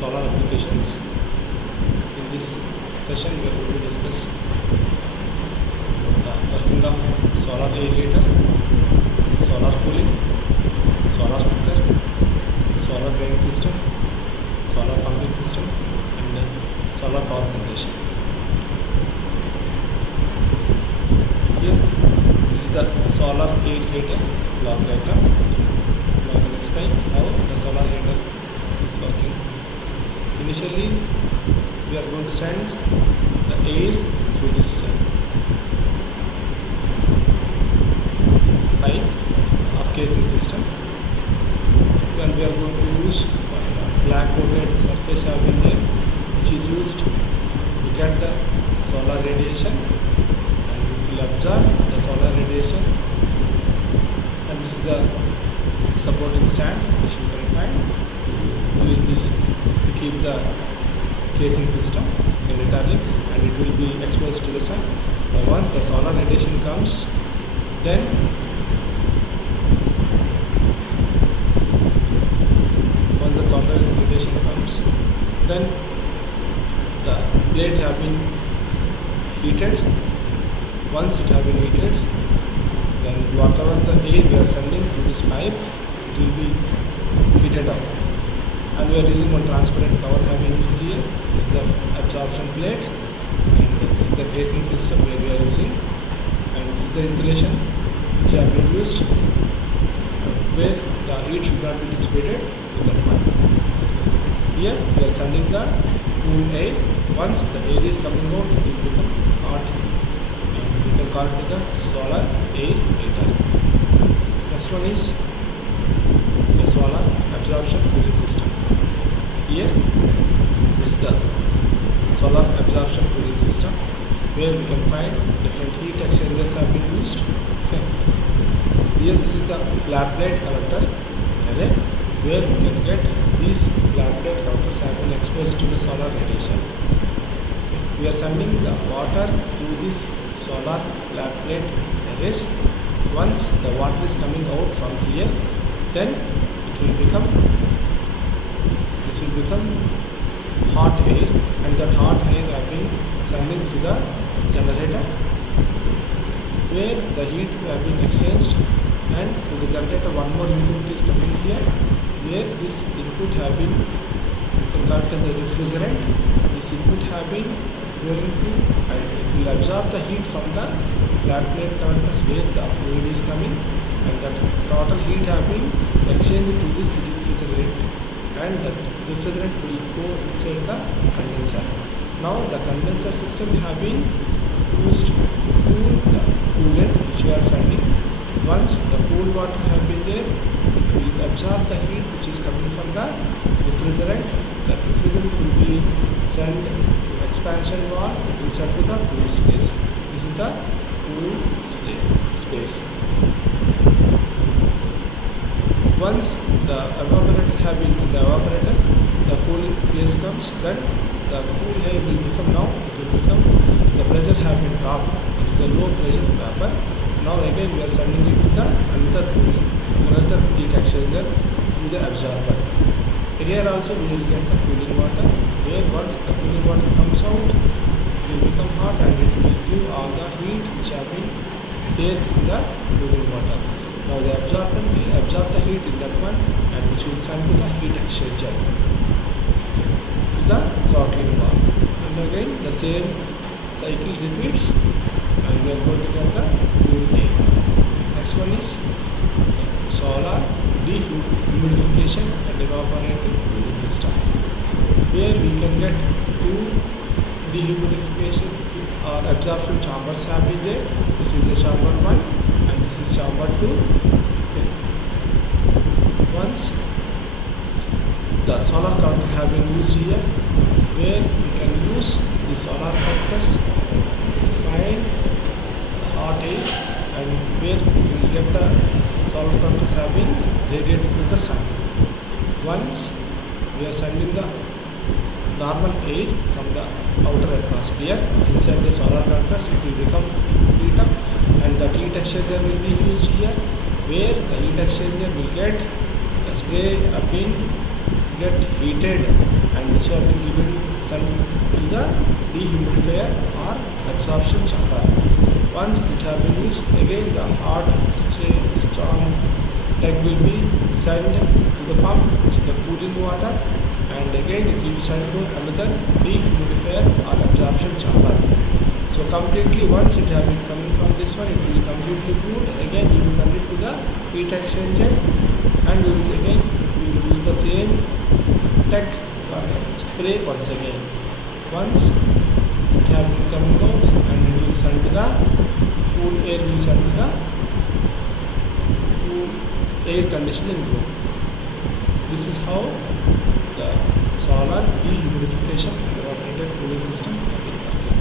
solar applications. In this session we are going to discuss the working of solar air heater, solar cooling, solar cooker, solar drain system, solar pumping system, and solar power generation. Here this is the solar air heater block diagram. Now I will explain how the solar heater is working. Initially we are going to send the air through this pipe or casing system, and we are going to use black coated surface having there, which is used to get the solar radiation, and it will absorb the solar radiation. And this is the supporting stand which we can find. Use this to keep the casing system in metallic, and it will be exposed to the sun. Now once the solar radiation comes, then the plate have been heated. Once it have been heated, then whatever the air we are sending through this pipe, it will be heated up. And we are using one transparent cover having used here. This is the absorption plate, and this is the casing system where we are using, and this is the insulation which have been used, where the heat should not be dissipated to the pipe. Here we are sending the cool air. Once the air is coming out, it will become hot, and we can call it the solar air heater. Next one is the solar absorption cooling system. Here this is the solar absorption cooling system, where we can find different heat exchangers have been used. Okay. Here this is the flat plate collector array, where we can get these flat plate collectors have been exposed to the solar radiation. Okay. We are sending the water through this solar flat plate arrays. Once the water is coming out from here, then this will become hot air, and that hot air have been sending through the generator, where the heat have been exchanged, and to the generator one more input is coming here, where this input have been, you can call it as a refrigerant. This input have been going to, and it will absorb the heat from the flat plate collectors where the fluid is coming, and that total heat have been exchanged to this refrigerant, and that refrigerant will go inside the condenser. Now the condenser system have been used to cool the coolant which we are sending. Once the cold water have been there, it will absorb the heat which is coming from the refrigerant. That refrigerant will be sent to expansion valve. It will send to the cool space. This is the cool space. Once the evaporator have been in the evaporator, the cooling place comes, then the cool air will become, now it will become, the pressure have been dropped. It is the low pressure vapor. Now again we are sending it to the another heat exchanger through the absorber. Here also we will get the cooling water, where once the cooling water comes out, it will become hot, and it will give all the heat which have been there in the cooling water. Now the absorber will absorb the heat in that one, and which will send to the heat exchanger to the throttling valve. And again the same cycle repeats, and we are going to get the cool air. Next one is solar dehumidification and evaporative cooling system, where we can get two dehumidification or absorption chambers have been there. This is the chamber 1 and this is chamber 2. Okay. Once the solar collector have been used here, where we can use the solar collectors to find hot air, and where we will get the solar collectors have been radiated to the sun. Once we are sending the normal air from the outer atmosphere inside the solar collectors, it will become heat up, and the heat exchanger will be used here, where the heat exchanger will get the spray up in get heated and which have been given sent to the dehumidifier or absorption chamber. Once it have been used, again the hot, strong tag will be sent to the pump to the cooling water, and again it will be sent to another dehumidifier or absorption chamber. So completely, once it have been coming from this one, it will be completely cooled. Again we will send it to the heat exchanger, and we will use the same tech for spray once again. Once it have been coming out, and it will send to the cool air, will send to the cool air conditioning room. This is how the solar dehumidification and evaporated cooling system have been working.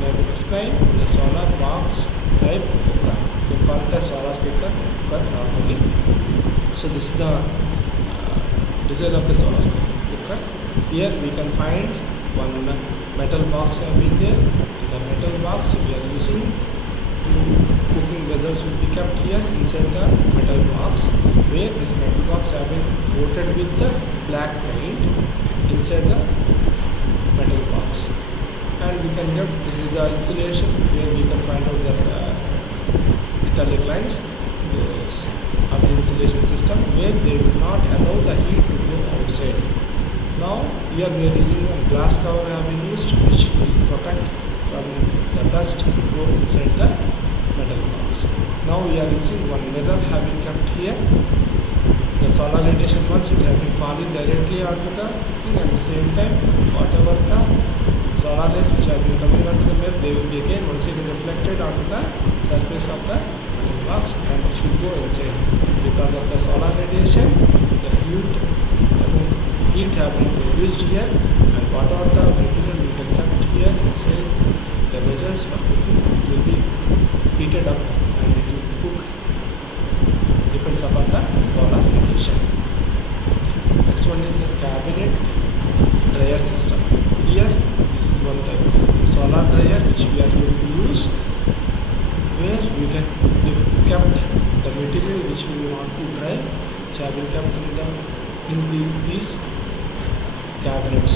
Now to explain the solar box type cooker. You can call it a solar cooker normally. So this is the design of the solar cooker. Here we can find one metal box have been there. In the metal box we are using two cooking vessels will be kept here inside the metal box, where this metal box have been coated with the black paint inside the metal box. And we can get, this is the insulation, where we can find out that italic lines, those of the insulation system, where they will not allow the heat to go outside. Now here we are using a glass cover have been used, which will protect from the dust to go inside the metal box. Now we are using one mirror have been kept here. The solar radiation, once it have been falling directly onto the thing, at the same time whatever the solar rays which have been coming onto the mirror, they will be again once again reflected onto the surface of the metal box, and it should go inside. Because of the solar radiation, the heat have been produced here, and whatever the material we can kept here inside the vessels for cooking, it will be heated up and it will cook. Depends upon the solar radiation. Next one is the cabinet dryer system. Here this is one type of solar dryer which we are going to use, where we can kept the material which we want to dry, which have been kept in these cabinets.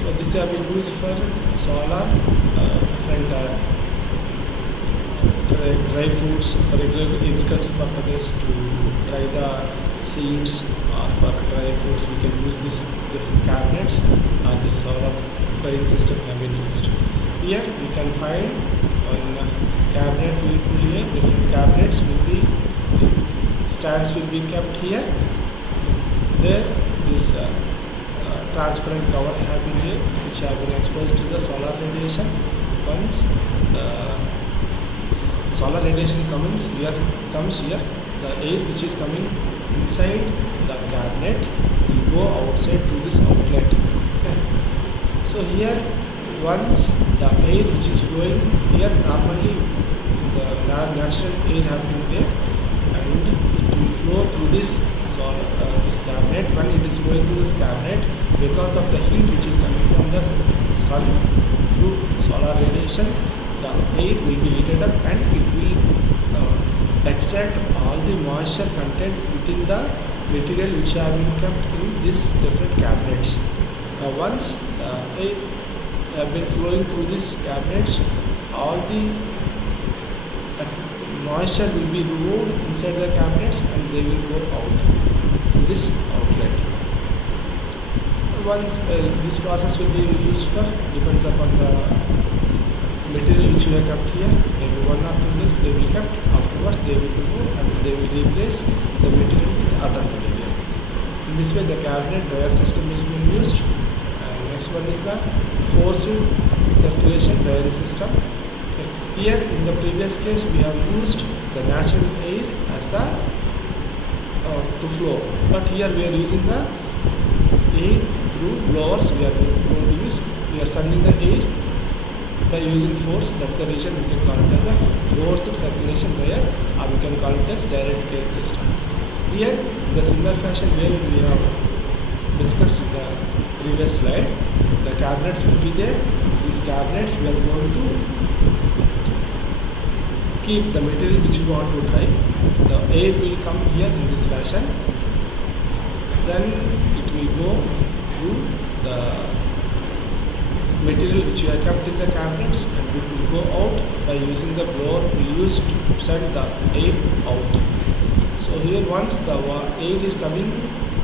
So this have been used for solar different dry fruits for agricultural purposes, to dry the seeds, or for dry fruits we can use this different cabinets, and this solar drying system have been used. Here we can find one cabinet will be here, different cabinets will be, stands will be kept here. There this transparent cover have been here, which have been exposed to the solar radiation. Once the solar radiation comes here, the air which is coming inside the cabinet will go outside through this outlet. Okay. So here, once the air which is flowing here, normally the natural air have been there, and it will flow through this this cabinet. When it is flowing through this cabinet, because of the heat which is coming from the sun through solar radiation, the air will be heated up, and it will extract all the moisture content within the material which have been kept in these different cabinets. Once the air have been flowing through these cabinets, all the moisture will be removed inside the cabinets, and they will go out to this outlet. Once this process will be used for, depends upon the material which we have kept here, maybe 1 or 2 days they will kept. Afterwards they will remove and they will replace the material with other material. In this way the cabinet dryer system is being used. And next one is the forced circulation drying system. Okay. Here in the previous case we have used the natural air as the to flow, but here we are using the air through blowers. We are going to use, we are sending the air by using force. That's the reason we can call it as the forced circulation dryer, or we can call it as direct current system. Here the similar fashion where we have discussed in the previous slide, the cabinets will be there. These cabinets we are going to keep the material which we want to dry. The air will come here in this fashion, then it will go through the material which you have kept in the cabinets, and it will go out by using the blower we use to send the air out. So here once the air is coming,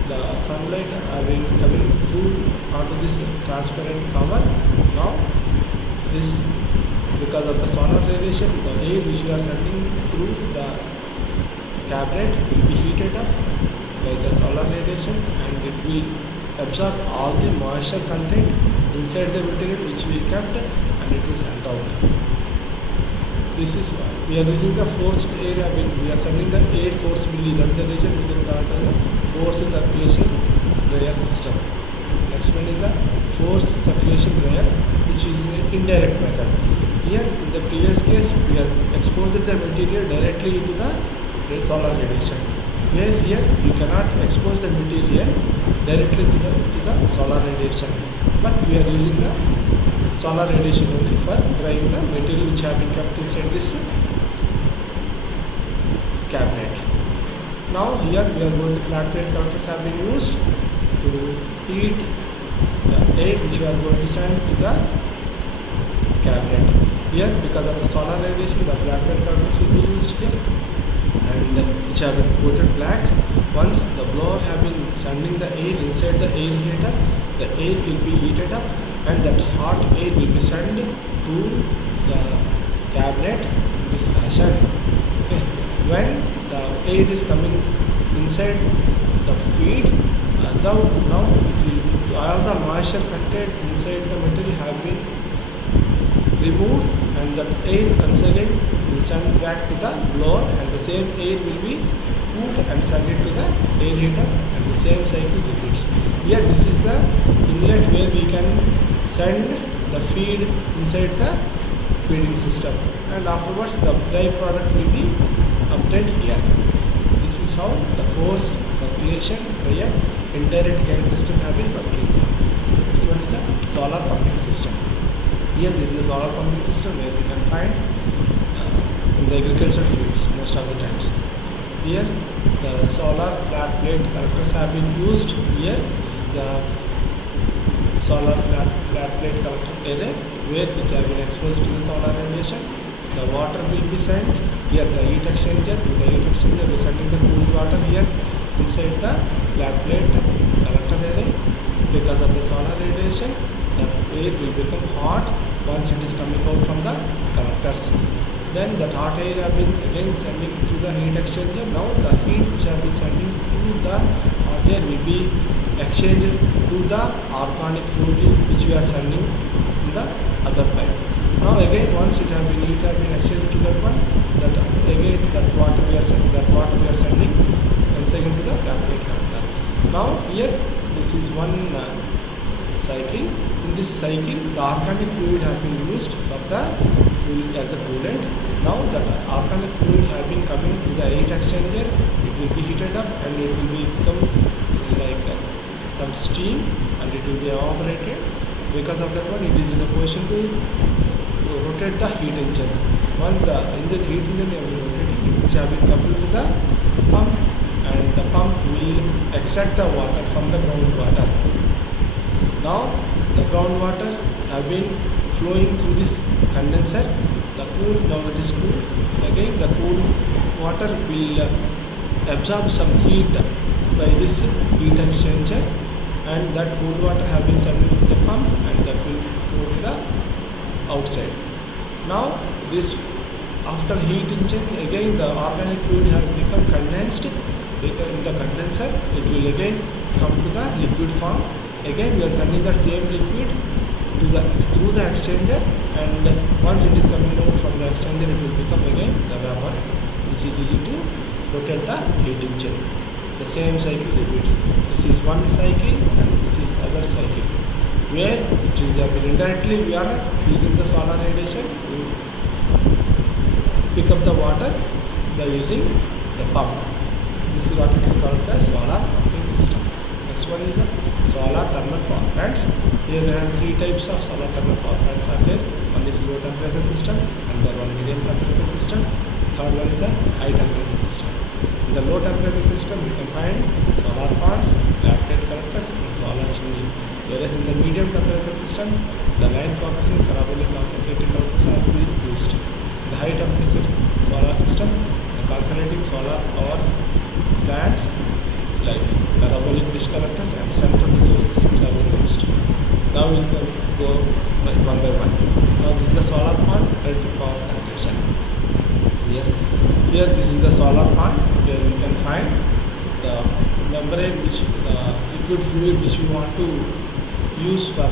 the sunlight will coming through onto this transparent cover. Now this, because of the solar radiation, the air which we are sending through the cabinet will be heated up by the solar radiation, and it will absorb all the moisture content inside the material which we kept, and it will send out. This is why we are using the forced air. We are sending the air forcibly. That is the reason we can call it as a forced circulation dryer system. Next one is the forced circulation dryer, which is an indirect method. Here in the previous case we are exposed the material directly into the solar radiation, where here we cannot expose the material directly to the solar radiation, but we are using the solar radiation only for drying the material which have been kept inside this cabinet. Now here we are going to flat plate collectors have been used to heat the air which we are going to send to the cabinet. Here, because of the solar radiation, the flat plate collectors will be used here, and which have been coated black. Once the blower have been sending the air inside the air heater, the air will be heated up, and that hot air will be sent to the cabinet in this fashion. Okay, when the air is coming inside the feed, now it will, all the moisture content inside the material have been removed, and that air once again will send back to the blower, and the same air will be cooled and send it to the air heater, and the same cycle repeats. Here this is the inlet where we can send the feed inside the feeding system, and afterwards the dry product will be obtained here. This is how the forced circulation dryer indirect gain system have been working. Next one is the solar pumping system. Here this is the solar pumping system where we can find in the agricultural fields most of the times. Here the solar flat plate collectors have been used. Here this is the solar flat plate collector array where it have been exposed to the solar radiation. The water will be sent here, the heat exchanger. To the heat exchanger we are sending the cool water here inside the flat plate collector array. Because of the solar radiation, the air will become hot once it is coming out from the collectors. Then that hot air have been again sending to the heat exchanger. Now the heat which have been sending to the hot air will be exchanged to the organic fluid which we are sending in the other pipe. Now again once it have been exchanged to that one, that again that water we are sending once again to the flat plate collector. Now here this is one cycle. In this cycle the organic fluid have been used for the as a coolant. Now the organic fluid have been coming to the heat exchanger. It will be heated up and it will become like some steam, and it will be evaporated. Because of that one, it is in a position to rotate the heat engine. Once the heat engine have been rotating, which have been coupled to the pump, and the pump will extract the water from the groundwater. Now the groundwater have been flowing through this condenser. Now it is cool. Again the cool water will absorb some heat by this heat exchanger, and that cool water have been sent to the pump, and that will go to the outside. Now this, after heat engine, again the organic fluid have become condensed in the condenser. It will again come to the liquid form. Again we are sending the same liquid through the exchanger, and once it is coming out from the exchanger, it will become again the vapor, which is used to rotate the heat engine. The same cycle repeats. This is one cycle and this is other cycle, where it is indirectly we are using the solar radiation to pick up the water by using the pump. This is what we can call it as solar pumping system. Next one is the solar thermal power plants. Here there are three types of solar thermal power plants are there. One is low temperature system, another one medium temperature system, third one is the high temperature system. In the low temperature system we can find solar plants, Whereas in the medium temperature system, the line focusing parabolic concentrating collectors are being used. In the high temperature solar system, the concentrating solar power plants like parabolic dish collectors and central resource systems are being used. Now we can go like one by one. Now this is the solar plant electric power generation. Here this is the solar plant where we can find the membrane which the liquid fluid which we want to use for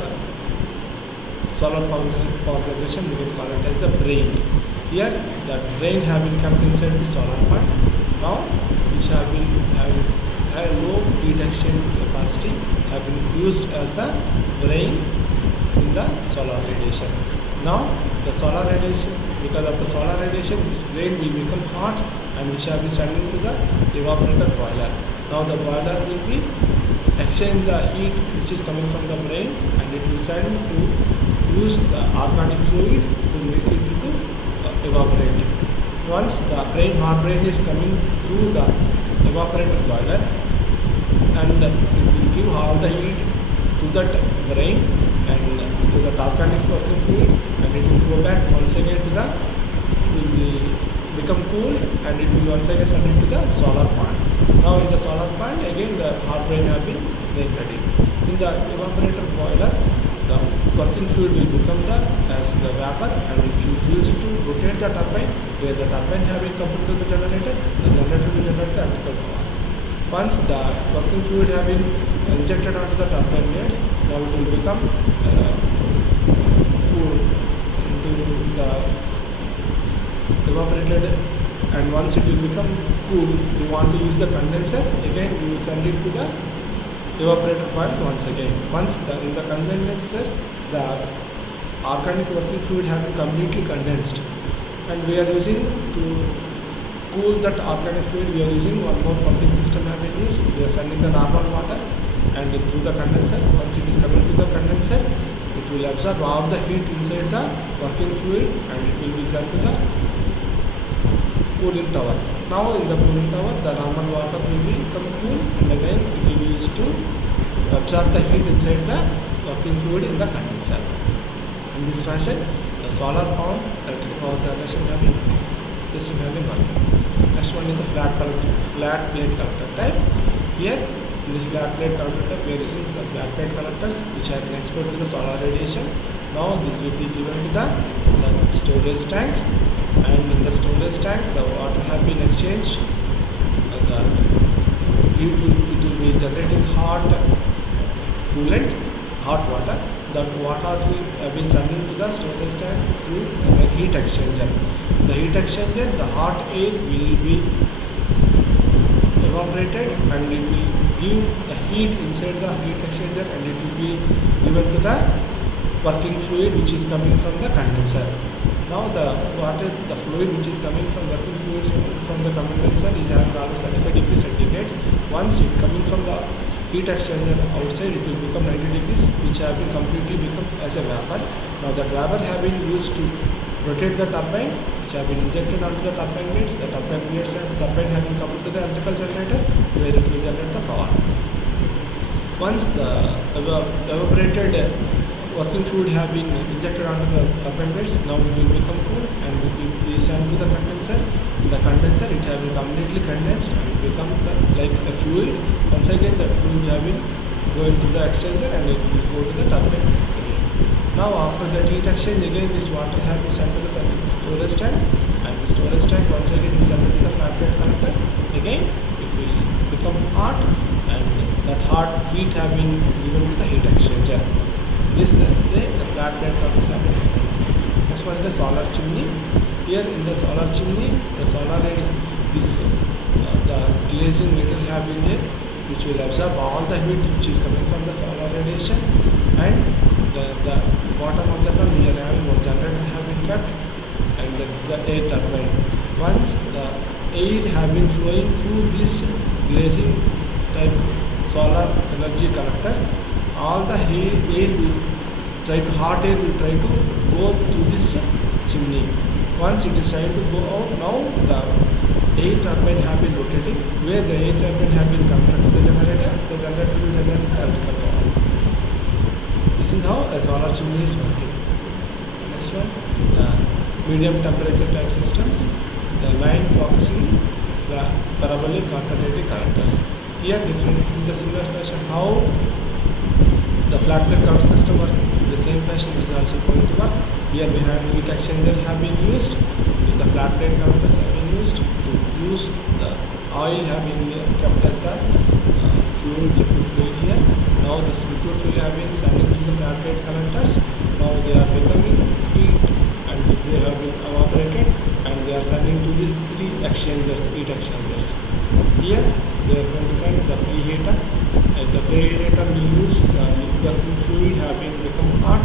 solar power generation. We can call it as the brain. Here the brain have been kept inside the solar plant. Now which have been having a low heat exchange capacity have been used as the brain in the solar radiation. Now the solar radiation, because of the solar radiation, this brain will become hot and which have been sending to the evaporator boiler. Now the boiler will be exchange the heat which is coming from the brain and it will send to use the organic fluid to make it into evaporating. Once the hot brain is coming through the evaporator boiler and it will give all the heat to that brain and to the organic working fluid and it will go back once again to the, will be become cooled and it will once again send it to the solar plant. Now in the solar plant again the hot brain have been made ready. In the evaporator boiler, the working fluid will become as the vapor and it is used to rotate the turbine, where the turbine have been coupled to the generator will generate the electrical power. Once the working fluid have been injected onto the turbine blades, now it will become cool into the evaporated, and once it will become cool, we want to use the condenser, again we will send it to the evaporator point once again. Once in the condenser, the organic working fluid have been completely condensed and we are using to cool that organic fluid, we are using one more pumping system have been used. We are sending the normal water and through the condenser. Once it is coming to the condenser, it will absorb all the heat inside the working fluid and it will be sent to the cooling tower. Now in the cooling tower, the normal water will become cool and again it will be used to absorb the heat inside the working fluid in the condenser. In this fashion, the solar power electric power generation system have been working. Next one is the flat plate collector type. Here in this flat plate collector type, we are using the flat plate collectors which have been exposed to the solar radiation. Now this will be given to the storage tank, and in the storage tank the water have been exchanged. It will be generating hot coolant, hot water. That water will have been sent into the storage tank through a heat exchanger. The heat exchanger, the hot air will be evaporated and it will give the heat inside the heat exchanger and it will be given to the working fluid which is coming from the condenser. Now the fluid which is coming from working fluid from the condenser is having almost 35 degrees centigrade. Once it coming from the heat exchanger outside, it will become 90 degrees, which have been completely become as a vapor. Now the vapor have been used to rotate the turbine, which have been injected onto the turbine blades. The turbine blades and turbine have been coupled to the electrical generator, where it will generate the power. Once the evaporated working fluid have been injected onto the turbine blades, now it will become cool and it will be sent to the condenser. In the condenser, it have been completely condensed and become like a fluid. Once again, the fluid have been going to the exchanger and it will go to the turbine blades again. Now after that heat exchange, again this water have been sent to the storage tank, and the storage tank once again is sent to the flat plate collector. Again it will become hot and that hot heat have been given to the heat exchanger. This the flat plate collectors have been taken. Next one is the solar chimney. Here in the solar chimney, the solar the glazing material have been there, which will absorb all the heat which is coming from the solar radiation, and the bottom of the tunnel we are having one generator have been kept, and that is the air turbine. Once the air have been flowing through this glazing type solar energy collector, all the air will hot air will try to go to this chimney. Once it is trying to go out, now the air turbine have been rotating, where the air turbine have been connected to the generator will generate electrical power. is how a solar chimney is working. Next one, medium temperature type systems, the line focusing parabolic concentrating collectors. Here different in the similar fashion how the flat plate collector system work. In the same fashion is also going to work. Here we have heat exchanger have been used. The flat plate collectors have been used to use the oil have been kept as the liquid fluid here. Now this liquid fluid have been sending through the flat plate collectors. Now they are becoming heat and they have been evaporated and they are sending to these three exchangers, heat exchangers. Here they are going to send the preheater and the preheater will use the liquid fluid have been become hot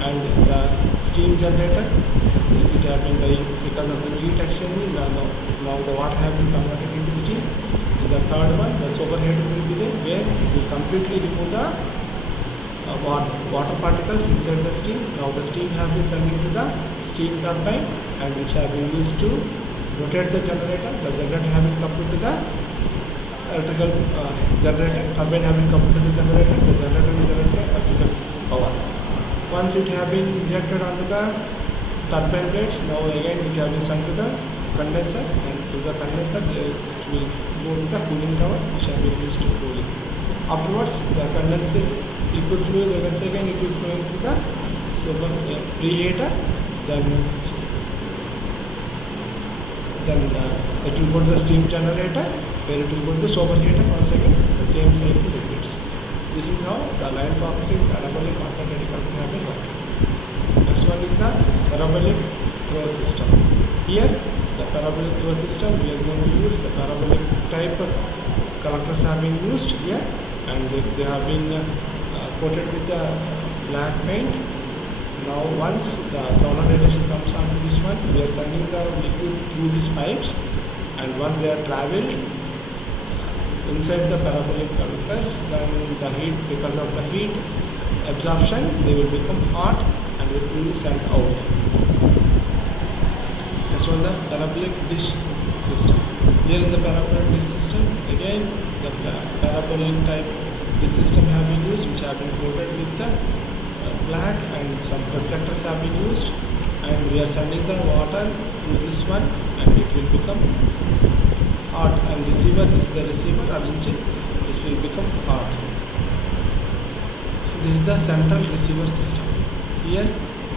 and the steam generator it have been because of the heat exchanging now the water have been converted into steam. The third one, the superheater will be there where it will completely remove the water particles inside the steam. Now the steam have been sent into the steam turbine and which have been used to rotate the generator. The generator have been coupled to the electrical generator. Turbine have been coupled to the generator. The generator will generate the electrical power. Once it have been injected onto the turbine blades, now again it have been sent to the condenser and to the condenser it will go to the cooling tower which have been used to cooling. Afterwards the condenser liquid fluid once again it will flow into the preheater, then it will go to the steam generator where it will go to the superheater once again the same cycle repeats. This is how the line focusing parabolic concentrated collector have been working. Next one is the parabolic thrower system. Here the parabolic thrower system we are going to use the parabolic type collectors have been used here and they have been coated with the black paint. Now once the solar radiation comes onto this one, we are sending the liquid through these pipes and once they are traveled inside the parabolic collectors, then the heat, because of the heat absorption, they will become hot and it will be sent out. Next one, the parabolic dish system. Here in the parabolic dish system, again the parabolic type dish system have been used which have been coated with the black and some reflectors have been used and we are sending the water through this one and it will become hot and receiver, this is the receiver or engine, which will become hot. This is the central receiver system. Here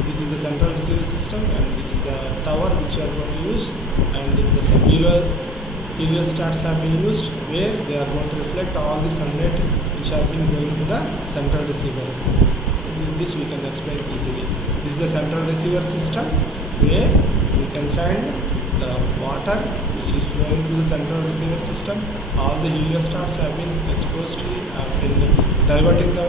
this is the central receiver system and this is the tower which we are going to use and the heliostats have been used where they are going to reflect all the sunlight which have been going to the central receiver. This we can explain easily. This is the central receiver system where we can send the water which is flowing through the central receiver system. All the heliostats have been exposed to it, have been diverting the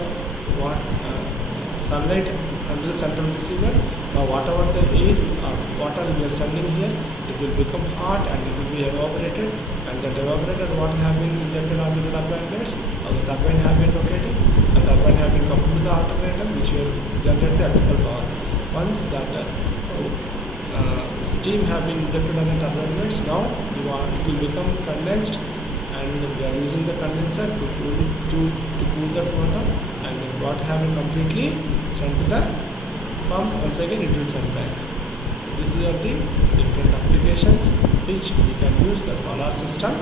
sunlight under the central receiver. Now whatever the air or water we are sending here, it will become hot and it will be evaporated and that evaporated water have been injected onto the turbine blades. Now the turbine have been rotating, the turbine have been coupled to the alternator which will generate the electrical power. Once that steam have been injected on the turbine blades, now it will become condensed and we are using the condenser to cool that water and the water have been completely sent to the pump. Once again it will send back. These are the different applications which we can use the solar system.